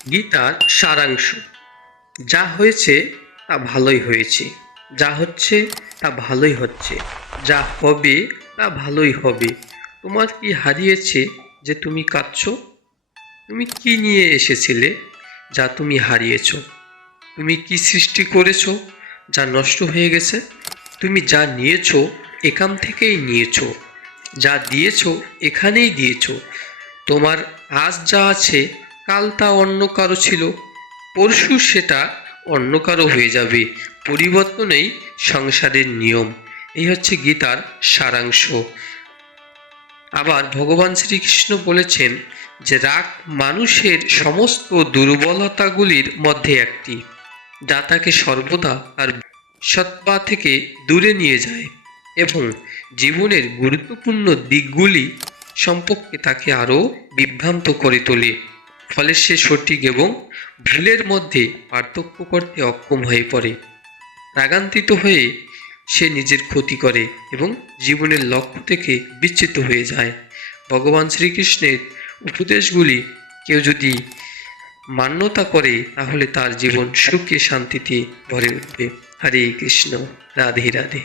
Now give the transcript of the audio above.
গীতার সারাংশ। যা হয়েছে তা ভালোই হয়েছে, যা হচ্ছে তা ভালোই হচ্ছে, যা হবে তা ভালোই হবে। তোমার কি হারিয়েছে যে তুমি কাঁদছো? তুমি কি নিয়ে এসেছিলে যা তুমি হারিয়েছ? তুমি কি সৃষ্টি করেছো যা নষ্ট হয়ে গেছে? তুমি যা নিয়েছো এখান থেকেই নিয়েছো, যা দিয়েছো এখানেই দিয়েছো। তোমার আজ যা আছে কাল তা অন্য কারো ছিল, পরশু সেটা অন্য কারো হয়ে যাবে। পরিবর্তনেই সংসারের নিয়ম। এই হচ্ছে গীতার সারাংশ। আবার ভগবান শ্রীকৃষ্ণ বলেছেন যে রাগ মানুষের সমস্ত দুর্বলতাগুলির মধ্যে একটি, যা তাকে সর্বদা তার সৎপা থেকে দূরে নিয়ে যায় এবং জীবনের গুরুত্বপূর্ণ দিকগুলি সম্পর্কে তাকে আরও বিভ্রান্ত করে তোলে। ফলে সে সঠিক এবং ভুলের মধ্যে পার্থক্য করতে অক্ষম হয়ে পড়ে। রাগান্বিত হয়ে সে নিজের ক্ষতি করে এবং জীবনের লক্ষ্য থেকে বিচ্যুত হয়ে যায়। ভগবান শ্রীকৃষ্ণের উপদেশগুলি কেউ যদি মান্যতা করে তাহলে তার জীবন সুখে শান্তিতে ভরে উঠবে। হরে কৃষ্ণ, রাধে রাধে।